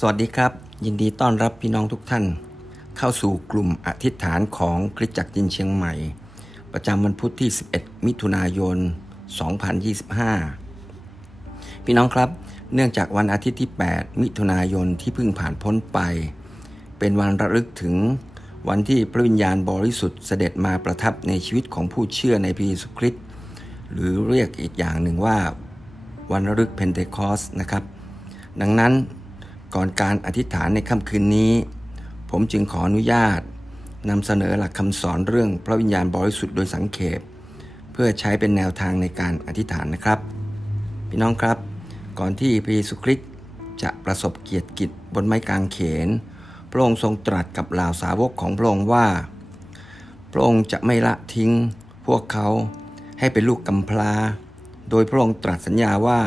สวัสดีครับ ยินดีต้อนรับพี่น้องทุกท่าน เข้าสู่กลุ่มอธิษฐานของคริสตจักรจินเชียงใหม่ ประจำวันพุธที่ 11 มิถุนายน 2025 พี่น้องครับ เนื่องจากวันอาทิตย์ที่ 8 มิถุนายนที่เพิ่งผ่านพ้นไป เป็นวันระลึกถึงวันที่พระวิญญาณบริสุทธิ์เสด็จมาประทับในชีวิตของผู้เชื่อในพระเยซูคริสต์หรือเรียกอีกอย่างหนึ่งว่าวันระลึกเพนเทคอสนะครับ ดังนั้น ก่อนการอธิษฐานในค่ำคืนนี้ ผมจึงขออนุญาตนำเสนอหลักคำสอนเรื่องพระวิญญาณบริสุทธิ์โดยสังเขปเพื่อใช้เป็นแนวทางในการอธิษฐานนะครับ พี่น้องครับ ก่อนที่พระเยซูคริสต์จะประสบเกียรติกิจบนไม้กางเขน พระองค์ทรงตรัสกับเหล่าสาวกของพระองค์ว่า พระองค์จะไม่ละทิ้งพวกเขาให้เป็นลูกกำพร้า โดยพระองค์ตรัสสัญญาว่า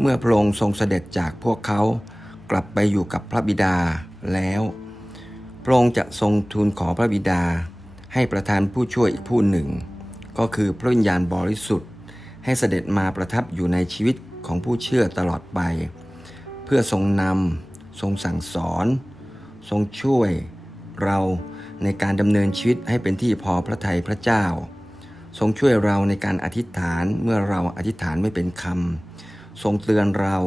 เมื่อพระองค์ทรงเสด็จจากพวกเขา กลับไปอยู่กับพระบิดาแล้ว พระองค์จะทรงทูลขอพระบิดา ให้ประทานผู้ช่วยอีกผู้หนึ่ง ก็คือพระวิญญาณบริสุทธิ์ ให้เสด็จมาประทับอยู่ในชีวิตของผู้เชื่อตลอดไป เพื่อทรงนำทรงสั่งสอน ทรงช่วยเราในการดำเนินชีวิตให้เป็นที่พอพระทัยพระเจ้า ทรงช่วยเราในการอธิษฐานเมื่อเราอธิษฐานไม่เป็นคำทรงเตือนเรา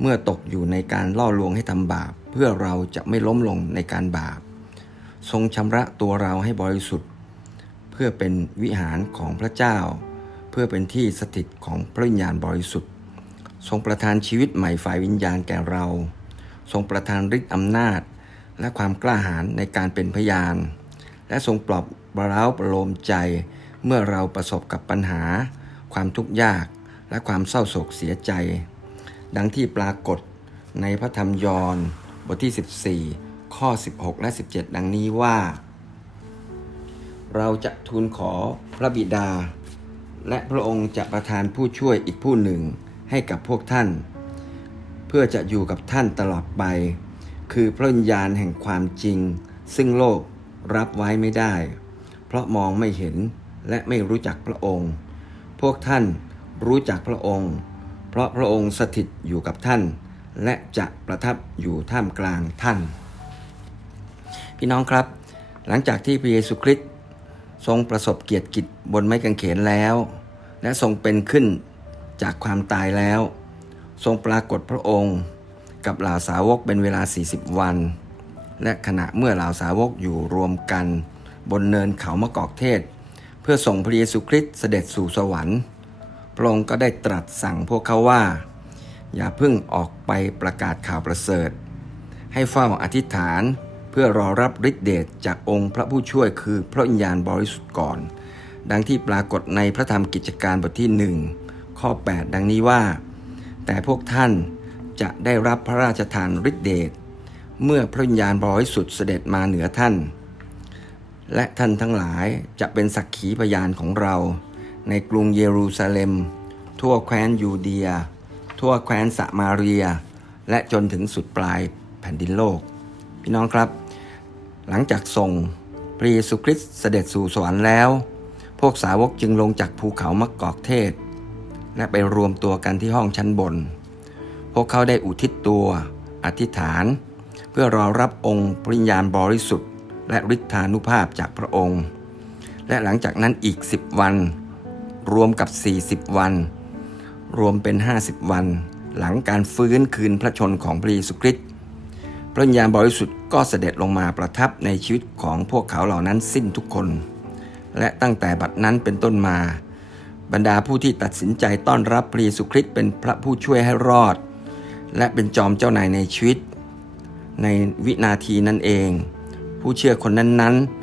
เมื่อตกอยู่ในการล่อลวงให้ทำบาป เพื่อเราจะไม่ล้มลงในการบาป ทรงชำระตัวเราให้บริสุทธิ์ เพื่อเป็นวิหารของพระเจ้า เพื่อเป็นที่สถิตของพระวิญญาณบริสุทธิ์ ทรงประทานชีวิตใหม่ฝ่ายวิญญาณแก่เรา ทรงประทานฤทธิ์อำนาจ และความกล้าหาญในการเป็นพยาน และทรงปลอบประร้าประโลมใจเมื่อเราประสบกับปัญหา ความทุกข์ยากและความเศร้าโศกเสียใจ ดังที่ปรากฏในพระธรรมยอห์นบทที่ 14 ข้อ 16 และ 17 ดังนี้ว่า เราจะทูลขอพระบิดา และพระองค์จะประทานผู้ช่วยอีกผู้หนึ่งให้กับพวกท่าน เพื่อจะอยู่กับท่านตลอดไป คือพระวิญญาณแห่งความจริง ซึ่งโลกรับไว้ไม่ได้ เพราะมองไม่เห็นและไม่รู้จักพระองค์ พวกท่านรู้จักพระองค์ เพราะพระองค์สถิตอยู่กับท่าน และจะประทับอยู่ท่ามกลางท่าน พี่น้องครับ หลังจากที่พระเยซูคริสต์ทรงประสบเกียรติกิจบนไม้กางเขนแล้ว และทรงเป็นขึ้นจากความตายแล้ว ทรงปรากฏพระองค์กับเหล่าสาวกเป็นเวลา 40 วัน และขณะเมื่อเหล่าสาวกอยู่รวมกัน บนเนินเขามะกอกเทศ เพื่อส่งพระเยซูคริสต์เสด็จสู่สวรรค์ ระองค์ก็ได้ตรัสสั่งพวกเขาว่า อย่าเพิ่งออกไปประกาศข่าวประเสริฐ ให้เฝ้าอธิษฐานเพื่อรอรับฤทธิเดชจากองค์พระผู้ช่วยคือพระวิญญาณบริสุทธิ์ก่อน ดังที่ปรากฏในพระธรรมกิจการบทที่หนึ่งข้อ 8 ดังนี้ว่า แต่พวกท่านจะได้รับพระราชทานฤทธิเดชเมื่อพระวิญญาณบริสุทธิ์เสด็จมาเหนือท่าน และท่านทั้งหลายจะเป็นสักขีพยานของเรา ในกรุงเยรูซาเล็ม ทั่วแคว้นยูเดีย ทั่วแคว้นสมาเรีย และจนถึงสุดปลายแผ่นดินโลก พี่น้องครับ หลังจากส่งพระเยซูคริสต์เสด็จสู่สวรรค์แล้ว พวกสาวกจึงลงจากภูเขามักกอกเทศ และไปรวมตัวกันที่ห้องชั้นบน พวกเขาได้อุทิศตัวอธิษฐาน เพื่อรอรับองค์ปริญญาณบริสุทธิ์ และฤทธานุภาพจากพระองค์ และหลังจากนั้นอีก10วัน รวมกับ 40 วัน รวมเป็น 50 วัน หลังการฟื้นคืนพระชนของพระเยซูคริสต์พระญาณบริสุทธิ์ก็เสด็จลงมาประทับในชีวิตของพวกเขาเหล่านั้นสิ้นทุกคน และตั้งแต่บัดนั้นเป็นต้นมา บรรดาผู้ที่ตัดสินใจต้อนรับพระเยซูคริสต์เป็นพระผู้ช่วยให้รอด และเป็นจอมเจ้านายในชีวิต ในวินาทีนั้นเอง ผู้เชื่อคนนั้นๆ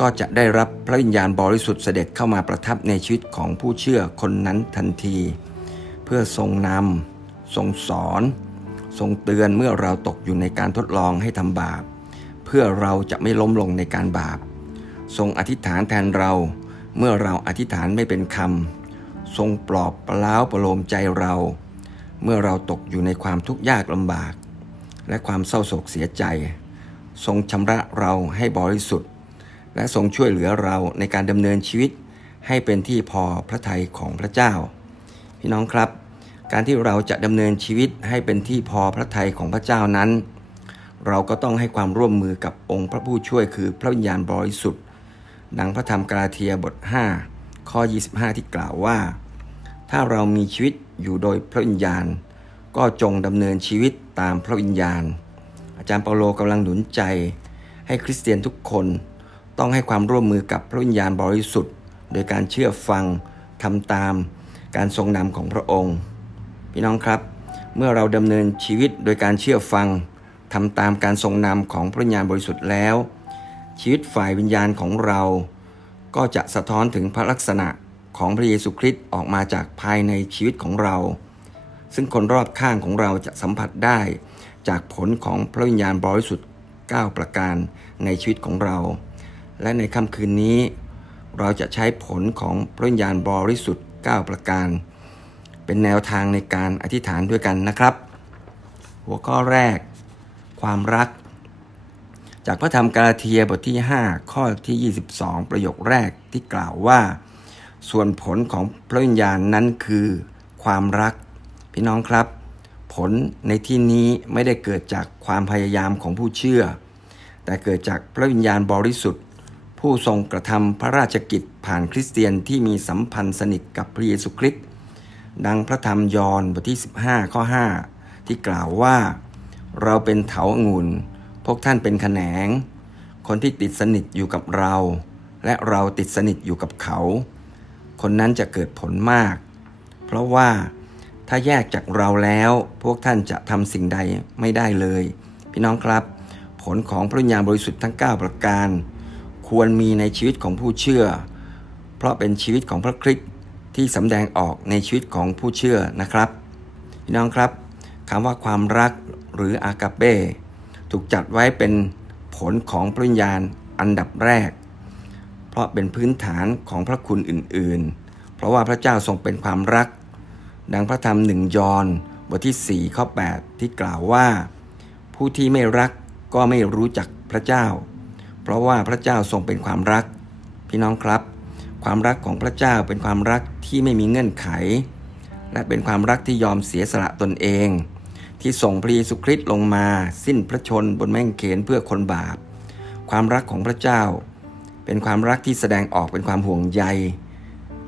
ก็จะได้รับพระวิญญาณบริสุทธิ์เสด็จเข้ามาประทับในชีวิตของผู้เชื่อคนนั้นทันที เพื่อทรงนำทรงสอน ทรงเตือนเมื่อเราตกอยู่ในการทดลองให้ทำบาป เพื่อเราจะไม่ล้มลงในการบาป ทรงอธิษฐานแทนเรา เมื่อเราอธิษฐานไม่เป็นคำทรงปลอบประล้าวประโลมใจเรา เมื่อเราตกอยู่ในความทุกข์ยากลำบาก และความเศร้าโศกเสียใจ ทรงชำระเราให้บริสุทธิ์ และทรงช่วยเหลือเราในการดำเนินชีวิตให้เป็นที่พอพระทัยของพระเจ้า พี่น้องครับ การที่เราจะดำเนินชีวิตให้เป็นที่พอพระทัยของพระเจ้านั้น เราก็ต้องให้ความร่วมมือกับองค์พระผู้ช่วยคือพระวิญญาณบริสุทธิ์ ดังพระธรรมกาลาเทียบท 5 ข้อ 25 ที่กล่าวว่า ถ้าเรามีชีวิตอยู่โดยพระวิญญาณ ก็จงดำเนินชีวิตตามพระวิญญาณ อาจารย์เปาโลกำลังหนุนใจ ให้คริสเตียนทุกคน ต้องให้ความร่วมมือกับพระวิญญาณบริสุทธิ์ โดยการเชื่อฟังทำตามการทรงนำของพระองค์ พี่น้องครับ เมื่อเราดำเนินชีวิตโดยการเชื่อฟังทำตามการทรงนำของพระวิญญาณบริสุทธิ์แล้ว ชีวิตฝ่ายวิญญาณของเรา ก็จะสะท้อนถึงพระลักษณะของพระเยซูคริสต์ออกมาจากภายในชีวิตของเรา ซึ่งคนรอบข้างของเราจะสัมผัสได้ จากผลของพระวิญญาณบริสุทธิ์ 9 ประการในชีวิตของเรา และในค่ำคืนนี้ เราจะใช้ผลของพระวิญญาณบริสุทธิ์ 9 ประการ เป็นแนวทางในการอธิษฐานด้วยกันนะครับ หัวข้อแรก ความรัก จากพระธรรมกาลาเทียบทที่ 5 ข้อที่ 22 ประโยคแรกที่กล่าวว่า ส่วนผลของพระวิญญาณนั้นคือ ความรัก พี่น้องครับ ผลในที่นี้ไม่ได้เกิดจากความพยายามของผู้เชื่อ แต่เกิดจากพระวิญญาณบริสุทธิ์ ผู้ทรงกระทำพระราชกิจผ่านคริสเตียนที่มีสัมพันธ์สนิทกับพระเยซูคริสต์ดังพระธรรมยอห์นบทที่ 15 ข้อ 5 ที่กล่าวว่า เราเป็นเถาองุ่นพวกท่านเป็นแขนง คนที่ติดสนิทอยู่กับเรา และเราติดสนิทอยู่กับเขา คนนั้นจะเกิดผลมาก เพราะว่าถ้าแยกจากเราแล้ว พวกท่านจะทำสิ่งใดไม่ได้เลย พี่น้องครับ ผลของพระญาณบริสุทธิ์ทั้ง 9 ประการ ควรมีในชีวิตของผู้เชื่อ เพราะเป็นชีวิตของพระคริสต์ที่สำแดงออกในชีวิตของผู้เชื่อนะครับพี่น้องครับคำว่าความรักหรืออากาเป้ถูกจัดไว้เป็นผลของพระวิญญาณอันดับแรก เพราะเป็นพื้นฐานของพระคุณอื่นๆ เพราะว่าพระเจ้าทรงเป็นความรัก ดังพระธรรมหนึ่งยอห์นบทที่4ข้อ8ที่กล่าวว่า ผู้ที่ไม่รักก็ไม่รู้จักพระเจ้า เพราะว่าพระเจ้าทรงเป็นความรัก พี่น้องครับ ความรักของพระเจ้าเป็นความรักที่ไม่มีเงื่อนไข และเป็นความรักที่ยอมเสียสละตนเอง ที่ส่งพระเยซูคริสต์ลงมาสิ้นพระชนบนแม่งเขนเพื่อคนบาป ความรักของพระเจ้า เป็นความรักที่แสดงออกเป็นความห่วงใย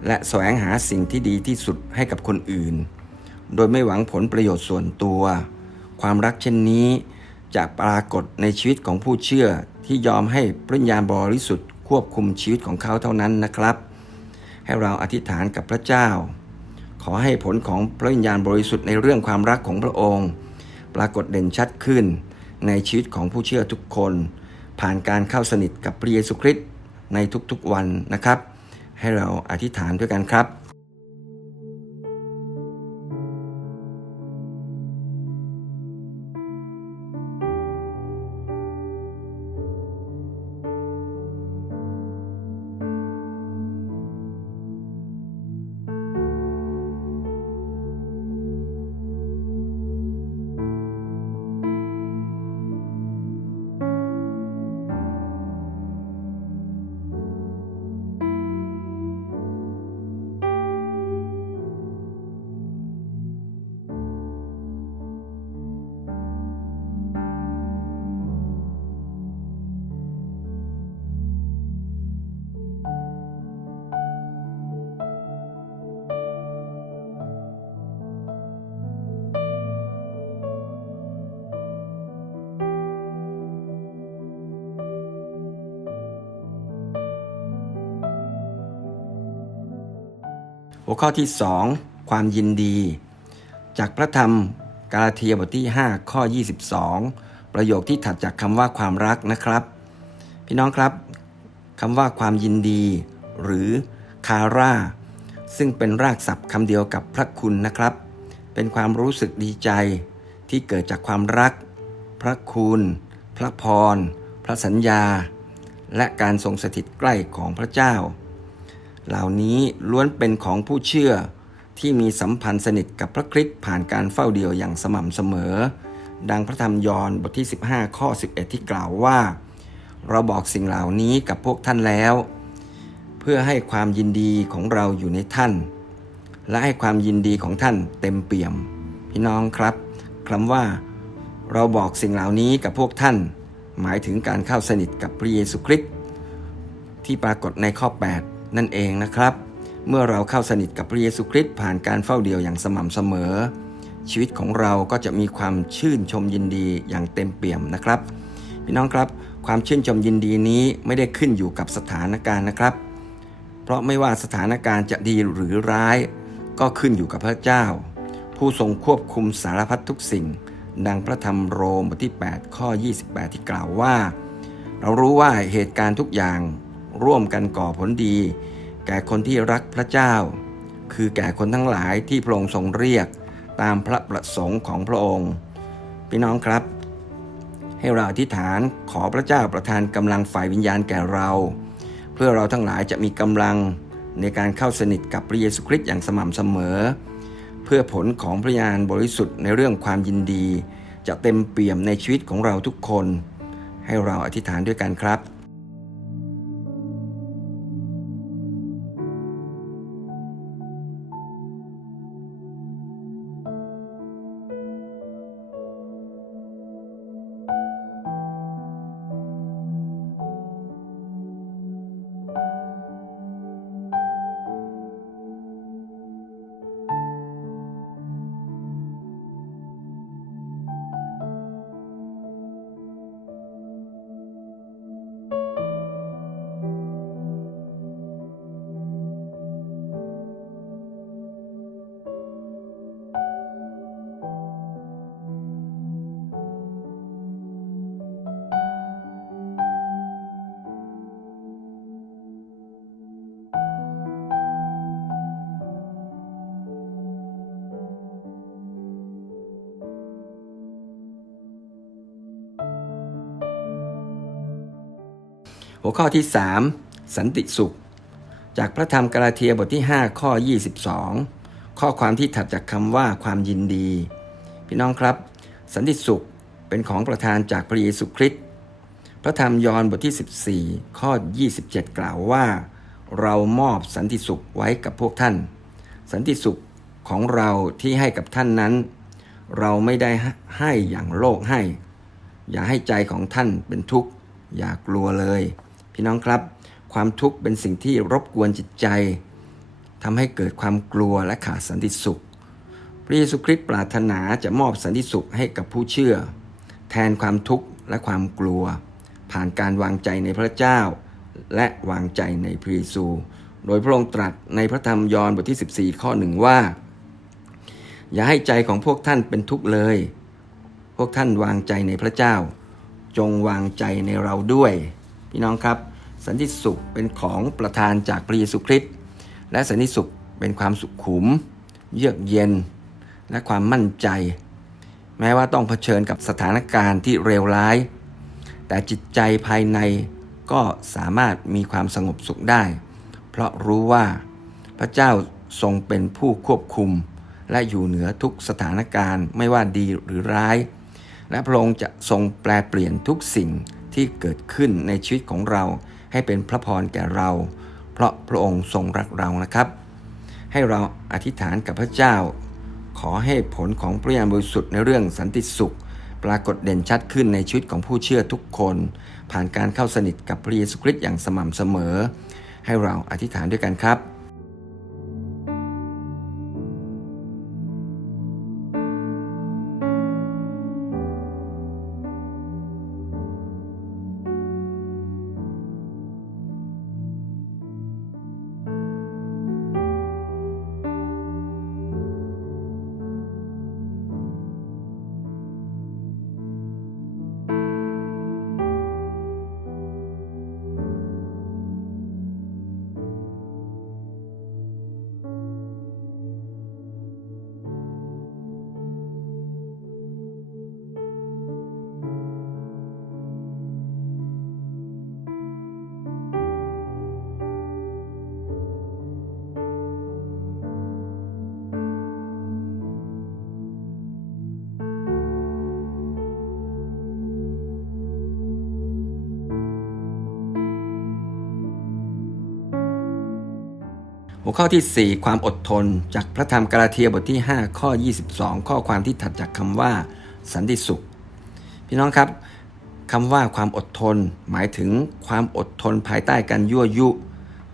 และแสวงหาสิ่งที่ดีที่สุดให้กับคนอื่น โดยไม่หวังผลประโยชน์ส่วนตัว ความรักเช่นนี้จะปรากฏในชีวิตของผู้เชื่อ ที่ยอมให้พระวิญญาณบริสุทธิ์ควบคุมชีวิตของเขาเท่านั้นนะครับ ให้เราอธิษฐานกับพระเจ้า ขอให้ผลของพระวิญญาณบริสุทธิ์ในเรื่องความรักของพระองค์ ปรากฏเด่นชัดขึ้นในชีวิตของผู้เชื่อทุกคน ผ่านการเข้าสนิทกับพระเยซูคริสต์ในทุกๆวันนะครับ ให้เราอธิษฐานด้วยกันครับ หัวข้อที่ 2 ความยินดี จากพระธรรมกาลาเทียบทที่ 5 ข้อ 22 ประโยคที่ถัดจากคำว่าความรักนะครับ พี่น้องครับคำว่าความยินดี หรือคาร่าซึ่งเป็นรากศัพท์คำเดียวกับพระคุณนะครับ เป็นความรู้สึกดีใจที่เกิดจากความรัก พระคุณ พระพร พระสัญญา และการทรงสถิตใกล้ของพระเจ้า เหล่านี้ล้วนเป็นของผู้เชื่อที่มีสัมพันธ์สนิทกับพระคริสต์ผ่านการเฝ้าเดียวอย่างสม่ำเสมอ ดังพระธรรมยอห์นบทที่ 15 ข้อ 11 ที่กล่าวว่า เราบอกสิ่งเหล่านี้กับพวกท่านแล้ว เพื่อให้ความยินดีของเราอยู่ในท่าน และให้ความยินดีของท่านเต็มเปี่ยม พี่น้องครับคำว่า เราบอกสิ่งเหล่านี้กับพวกท่าน หมายถึงการเข้าสนิทกับพระเยซูคริสต์ที่ปรากฏในข้อ 8 นั่นเองนะครับ เมื่อเราเข้าสนิทกับพระเยซูคริสต์ผ่านการเฝ้าเดียวอย่างสม่ำเสมอ ชีวิตของเราก็จะมีความชื่นชมยินดีอย่างเต็มเปี่ยมนะครับ พี่น้องครับ ความชื่นชมยินดีนี้ไม่ได้ขึ้นอยู่กับสถานการณ์นะครับ เพราะไม่ว่าสถานการณ์จะดีหรือร้าย ก็ขึ้นอยู่กับพระเจ้า ผู้ทรงควบคุมสารพัดทุกสิ่ง ดังพระธรรมโรมบทที่ 8 ข้อ 28 ที่กล่าวว่า เรารู้ว่าเหตุการณ์ทุกอย่าง ร่วมกันก่อผลดี แก่คนที่รักพระเจ้า คือแก่คนทั้งหลายที่พระองค์ทรงเรียกตามพระประสงค์ของพระองค์ พี่น้องครับ ให้เราอธิษฐานขอพระเจ้าประทานกำลังฝ่ายวิญญาณแก่เรา เพื่อเราทั้งหลายจะมีกำลังในการเข้าสนิทกับพระเยซูคริสต์อย่างสม่ำเสมอ เพื่อผลของพระญาณบริสุทธิ์ในเรื่องความยินดี จะเต็มเปี่ยมในชีวิตของเราทุกคน ให้เราอธิษฐานด้วยกันครับ หัวข้อที่ 3 สันติสุข จากพระธรรมกาลาเทียบทที่ 5 ข้อ 22 ข้อความที่ถัดจากคำว่าความยินดี พี่น้องครับ สันติสุขเป็นของประทานจากพระเยซูคริสต์พระธรรมยอห์นบทที่ 14 ข้อ 27 กล่าวว่า เรามอบสันติสุขไว้กับพวกท่าน สันติสุขของเราที่ให้กับท่านนั้น เราไม่ได้ให้อย่างโลกให้ อย่าให้ใจของท่านเป็นทุกข์ อย่ากลัวเลย พี่น้องครับ ความทุกข์เป็นสิ่งที่รบกวนจิตใจทำให้เกิดความกลัวและขาดสันติสุข พระเยซูคริสต์ปรารถนาจะมอบสันติสุขให้กับผู้เชื่อ แทนความทุกข์และความกลัว ผ่านการวางใจในพระเจ้า และวางใจในพระเยซู โดยพระองค์ตรัสในพระธรรมยอห์นบทที่ 14 ข้อหนึ่งว่า อย่าให้ใจของพวกท่านเป็นทุกข์เลย พวกท่านวางใจในพระเจ้า จงวางใจในเราด้วย พี่น้องครับ สันติสุขเป็นของประทานจากพระเยซูคริสต์และสันติสุขเป็นความสุขขุม เยือกเย็น และความมั่นใจ แม้ว่าต้องเผชิญกับสถานการณ์ที่เลวร้าย แต่จิตใจภายในก็สามารถมีความสงบสุขได้ เพราะรู้ว่าพระเจ้าทรงเป็นผู้ควบคุม และอยู่เหนือทุกสถานการณ์ไม่ว่าดีหรือร้าย และพระองค์จะทรงแปลเปลี่ยนทุกสิ่ง ที่เกิดขึ้นในชีวิตของเรา ให้เป็นพระพรแก่เรา เพราะพระองค์ทรงรักเรานะครับ ให้เราอธิษฐานกับพระเจ้า ขอให้ผลของพระยานบริสุทธิ์ในเรื่องสันติสุข ปรากฏเด่นชัดขึ้นในชีวิตของผู้เชื่อทุกคน ผ่านการเข้าสนิทกับพระเยซูคริสต์อย่างสม่ำเสมอ ให้เราอธิษฐานด้วยกันครับ หัวข้อที่ 4 ความอดทน จากพระธรรมกาลาเทียบทที่ 5 ข้อ 22 ข้อความที่ถัดจากคำว่า สันติสุข พี่น้องครับคำว่าความอดทน หมายถึงความอดทนภายใต้การยั่วยุ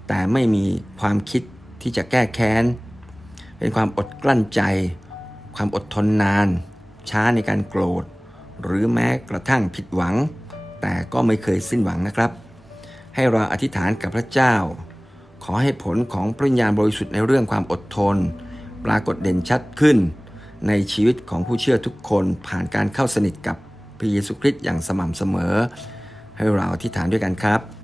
แต่ไม่มีความคิดที่จะแก้แค้น เป็นความอดกลั้นใจ ความอดทนนาน ช้าในการโกรธ หรือแม้กระทั่งผิดหวัง แต่ก็ไม่เคยสิ้นหวังนะครับ ให้เราอธิษฐานกับพระเจ้า ขอให้ผลของพระวิญญาณบริสุทธิ์ในเรื่องความอดทน ปรากฏเด่นชัดขึ้น ในชีวิตของผู้เชื่อทุกคนผ่านการเข้าสนิทกับพระเยซูคริสต์อย่างสม่ำเสมอ ให้เราอธิษฐานด้วยกันครับ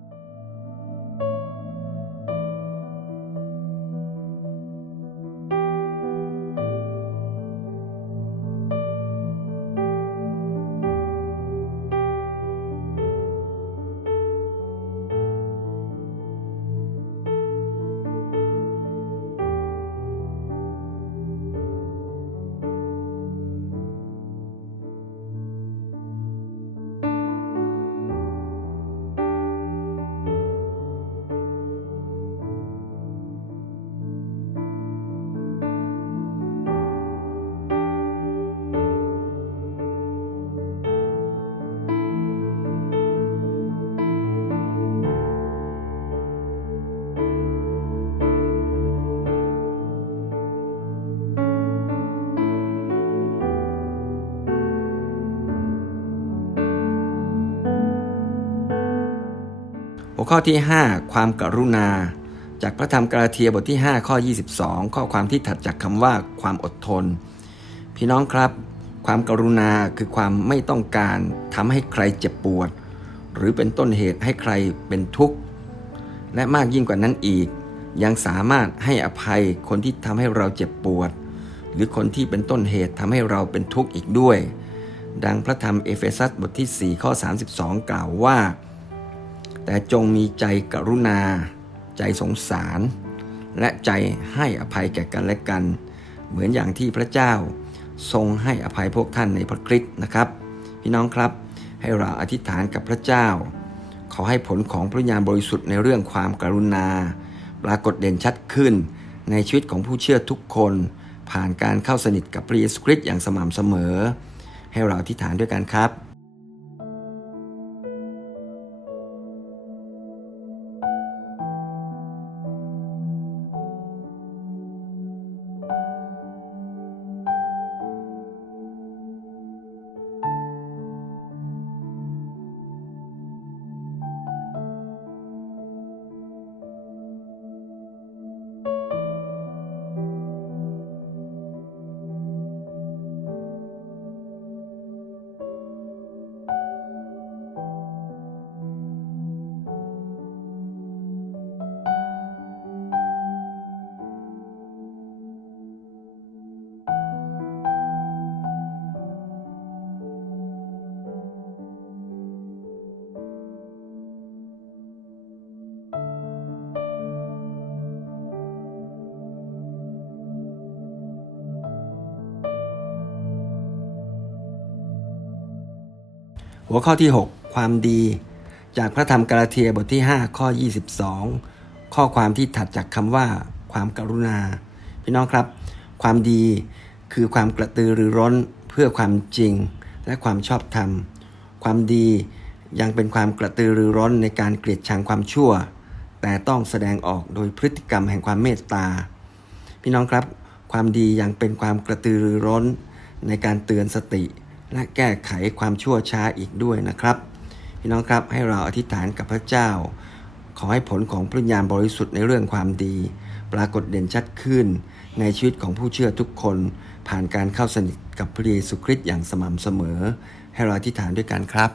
หัวข้อที่ 5 ความกรุณา จากพระธรรมกาลาเทียบทที่ 5 ข้อ 22 ข้อความที่ถัดจากคำว่าความอดทน พี่น้องครับ ความกรุณาคือความไม่ต้องการทำให้ใครเจ็บปวด หรือเป็นต้นเหตุให้ใครเป็นทุกข์ และมากยิ่งกว่านั้นอีก ยังสามารถให้อภัยคนที่ทำให้เราเจ็บปวด หรือคนที่เป็นต้นเหตุทำให้เราเป็นทุกข์อีกด้วย ดังพระธรรมเอเฟซัสบทที่ 4 ข้อ 32 กล่าวว่า แต่จงมีใจกรุณา ใจสงสาร และใจให้อภัยแก่กันและกัน เหมือนอย่างที่พระเจ้าทรงให้อภัยพวกท่านในพระคริสต์นะครับ พี่น้องครับให้เราอธิษฐานกับพระเจ้า ขอให้ผลของพระญาณบริสุทธิ์ในเรื่องความกรุณา ปรากฏเด่นชัดขึ้น ในชีวิตของผู้เชื่อทุกคน ผ่านการเข้าสนิทกับพระเยซูคริสต์อย่างสม่ำเสมอ ให้เราอธิษฐานด้วยกันครับ หัวข้อที่ 6 ความดี จากพระธรรมกาลาเทียบทที่ 5 ข้อ 22 ข้อความที่ถัดจากคำว่า ความกรุณา พี่น้องครับ ความดีคือความกระตือรือร้นเพื่อความจริงและความชอบธรรม ความดียังเป็นความกระตือรือร้นในการเกลียดชังความชั่ว แต่ต้องแสดงออกโดยพฤติกรรมแห่งความเมตตา พี่น้องครับ ความดียังเป็นความกระตือรือร้นในการเตือนสติ และแก้ไขความชั่วช้าอีกด้วยนะครับ พี่น้องครับให้เราอธิษฐานกับพระเจ้า ขอให้ผลของพระญาณบริสุทธิ์ในเรื่องความดี ปรากฏเด่นชัดขึ้น ในชีวิตของผู้เชื่อทุกคน ผ่านการเข้าสนิทกับพระเยซูคริสต์อย่างสม่ำเสมอ ให้เราอธิษฐานด้วยกันครับ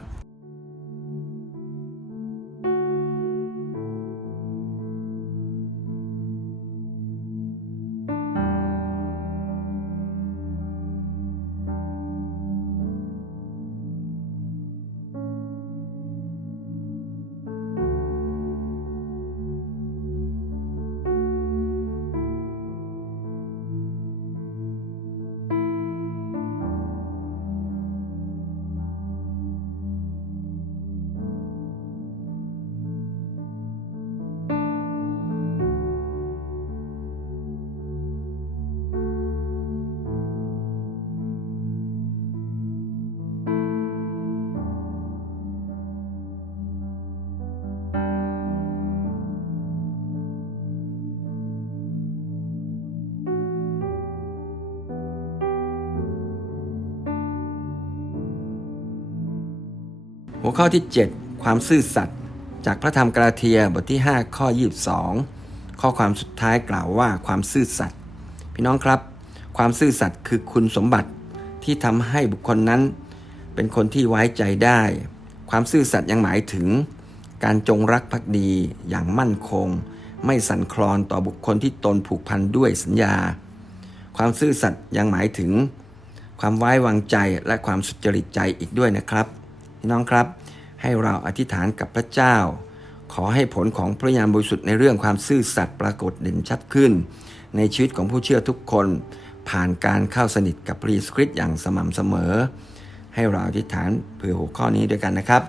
หัวข้อที่ 7 ความซื่อสัตย์จากพระธรรมกาลาเทียบทที่ 5 ข้อ 22 ข้อความสุดท้ายกล่าวว่าความซื่อสัตย์พี่น้องครับ ความซื่อสัตย์คือคุณสมบัติที่ทำให้บุคคลนั้น เป็นคนที่ไว้ใจได้ ความซื่อสัตย์ยังหมายถึง การจงรักภักดีอย่างมั่นคง ไม่สั่นคลอนต่อบุคคลที่ตนผูกพันด้วยสัญญา ความซื่อสัตย์ยังหมายถึง ความไว้วางใจและความสุจริตใจอีกด้วยนะครับ พี่น้องครับ ให้เราอธิษฐานกับพระเจ้า ขอให้ผลของพระยามบริสุทธิ์ในเรื่องความซื่อสัตย์ปรากฏเด่นชัดขึ้น ในชีวิตของผู้เชื่อทุกคน ผ่านการเข้าสนิทกับพระเยซูคริสต์อย่างสม่ำเสมอ ให้เราอธิษฐานเผื่อหัวข้อนี้ด้วยกันนะครับ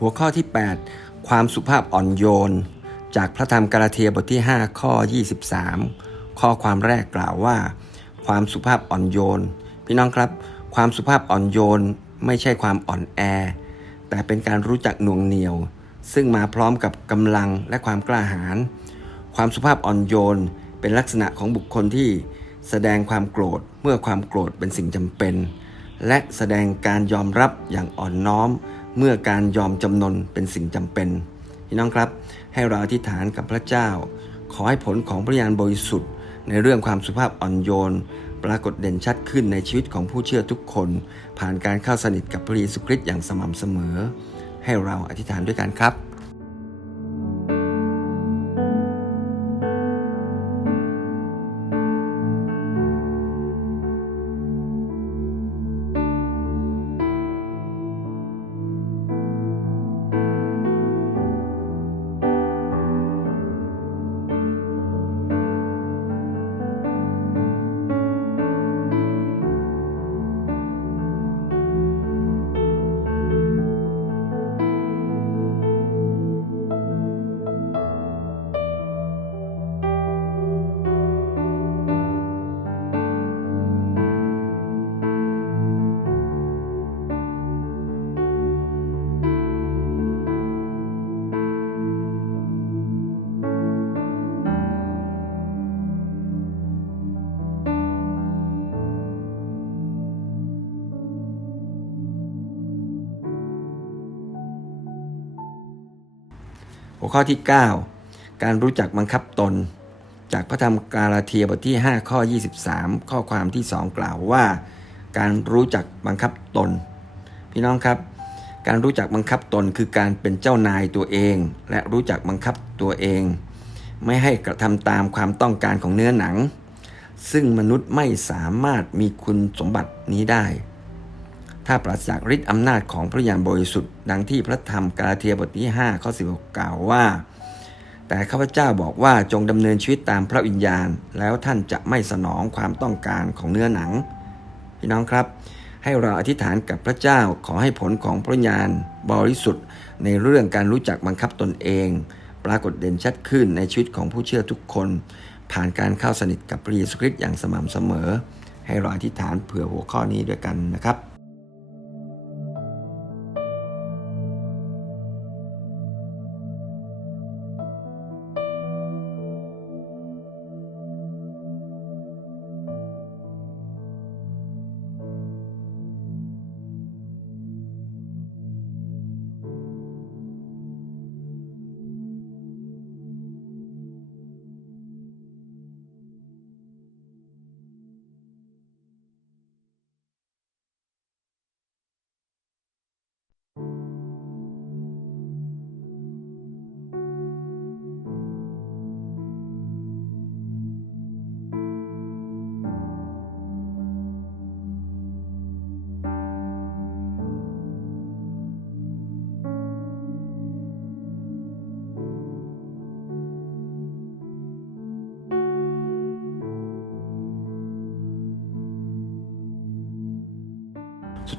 หัวข้อที่ 8 ความสุภาพอ่อนโยน จากพระธรรมกาลาเทียบทที่ 5 ข้อ 23 ข้อความแรกกล่าวว่า ความสุภาพอ่อนโยน พี่น้องครับ ความสุภาพอ่อนโยน ไม่ใช่ความอ่อนแอ แต่เป็นการรู้จักหน่วงเหนียว ซึ่งมาพร้อมกับกำลังและความกล้าหาญความสุภาพอ่อนโยน เป็นลักษณะของบุคคลที่ แสดงความโกรธเมื่อความโกรธเป็นสิ่งจำเป็น และแสดงการยอมรับอย่างอ่อนน้อม เมื่อการยอมจำนนเป็นสิ่งจำเป็นพี่น้องครับ ให้เราอธิษฐานกับพระเจ้า ขอให้ผลของพระญาณบริสุทธิ์ ในเรื่องความสุภาพอ่อนโยน ปรากฏเด่นชัดขึ้นในชีวิตของผู้เชื่อทุกคน ผ่านการเข้าสนิทกับพระเยซูคริสต์อย่างสม่ำเสมอ ให้เราอธิษฐานด้วยกันครับ หัวข้อที่ 9 การรู้จักบังคับตน จากพระธรรมกาลาเทียบทที่ 5 ข้อ 23 ข้อความที่ 2 กล่าวว่า การรู้จักบังคับตน พี่น้องครับ การรู้จักบังคับตนคือการเป็นเจ้านายตัวเอง และรู้จักบังคับตัวเอง ไม่ให้กระทำตามความต้องการของเนื้อหนัง ซึ่งมนุษย์ไม่สามารถมีคุณสมบัตินี้ได้ ถ้าปราศจากฤทธิ์อำนาจของพระยานบริสุทธิ์ดังที่พระธรรมกาลาเทียบทที่5ข้อ16กล่าวว่า แต่ข้าพเจ้าบอกว่าจงดำเนินชีวิตตามพระวิญญาณ แล้วท่านจะไม่สนองความต้องการของเนื้อหนัง พี่น้องครับ ให้เราอธิษฐานกับพระเจ้าขอให้ผลของพระญาณบริสุทธิ์ ในเรื่องการรู้จักบังคับตนเอง ปรากฏเด่นชัดขึ้นในชีวิตของผู้เชื่อทุกคน ผ่านการเข้าสนิทกับพระเยซูคริสต์อย่างสม่ำเสมอ ให้เราอธิษฐานเผื่อหัวข้อนี้ด้วยกันนะครับ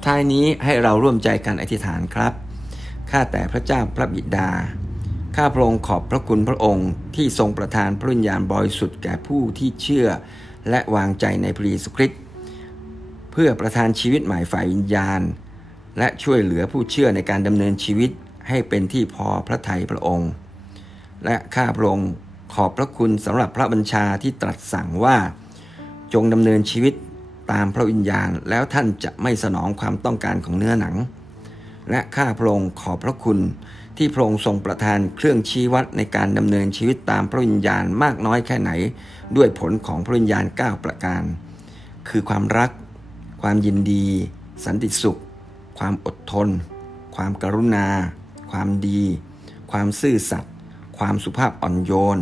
สุดท้ายนี้ให้เราร่วมใจกันอธิษฐานครับ ข้าแต่พระเจ้าพระบิดา ข้าพระองค์ขอบพระคุณพระองค์ที่ทรงประทานพระวิญญาณบริสุทธิ์แก่ผู้ที่เชื่อและวางใจในพระเยซูคริสต์เพื่อประทานชีวิตใหม่ฝ่ายวิญญาณ และช่วยเหลือผู้เชื่อในการดำเนินชีวิตให้เป็นที่พอพระทัยพระองค์ และข้าพระองค์ขอบพระคุณสำหรับพระบัญชาที่ตรัสสั่งว่า จงดำเนินชีวิต ตามพระวิญญาณ แล้วท่านจะไม่สนองความต้องการของเนื้อหนัง และข้าพระองค์ขอพระคุณ ที่พระองค์ทรงประทานเครื่องชี้วัดในการดำเนินชีวิตตามพระวิญญาณมากน้อยแค่ไหน ด้วยผลของพระวิญญาณ 9 ประการ คือความรัก ความยินดี สันติสุข ความอดทน ความกรุณา ความดี ความซื่อสัตย์ความสุภาพอ่อนโยน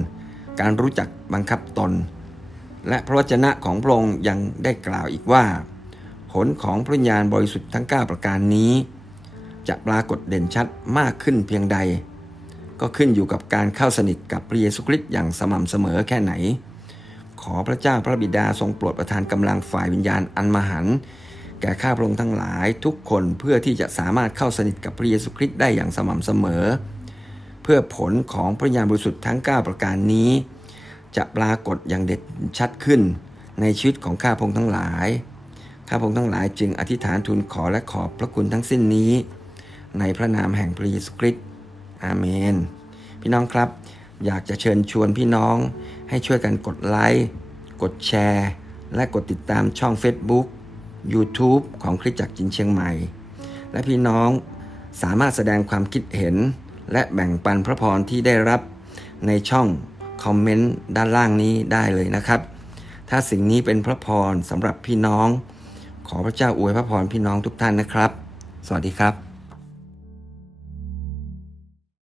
การรู้จักบังคับตน และพระวจนะของพระองค์ยังได้กล่าวอีกว่า ผลของพระวิญญาณบริสุทธิ์ทั้ง 9 ประการนี้ จะปรากฏเด่นชัดมากขึ้นเพียงใด ก็ขึ้นอยู่กับการเข้าสนิทกับพระเยซูคริสต์อย่างสม่ำเสมอแค่ไหน ขอพระเจ้าพระบิดาทรงโปรดประทานกำลังฝ่ายวิญญาณอันมหันต์แก่ข้าพระองค์ทั้งหลายทุกคนเพื่อที่จะสามารถเข้าสนิทกับพระเยซูคริสต์ได้อย่างสม่ำเสมอ เพื่อผลของพระวิญญาณบริสุทธิ์ทั้ง 9 ประการนี้ จะปรากฏอย่างเด่นชัดขึ้น ในชีวิตของข้าพงค์ทั้งหลาย ข้าพงค์ทั้งหลายจึงอธิษฐานทูลขอและขอบพระคุณทั้งสิ้นนี้ ในพระนามแห่งพระเยซูคริสต์อาเมน พี่น้องครับ อยากจะเชิญชวนพี่น้องให้ช่วยกันกดไลค์กดแชร์ และกดติดตามช่อง Facebook YouTube ของคริสตจักรจินเชียงใหม่ และพี่น้องสามารถแสดงความคิดเห็น และแบ่งปันพระพรที่ได้รับในช่อง คอมเมนต์ด้านล่างนี้ได้เลยนะครับ ถ้าสิ่งนี้เป็นพระพรสำหรับพี่น้อง ขอพระเจ้าอวยพระพรพี่น้องทุกท่านนะครับ สวัสดีครับ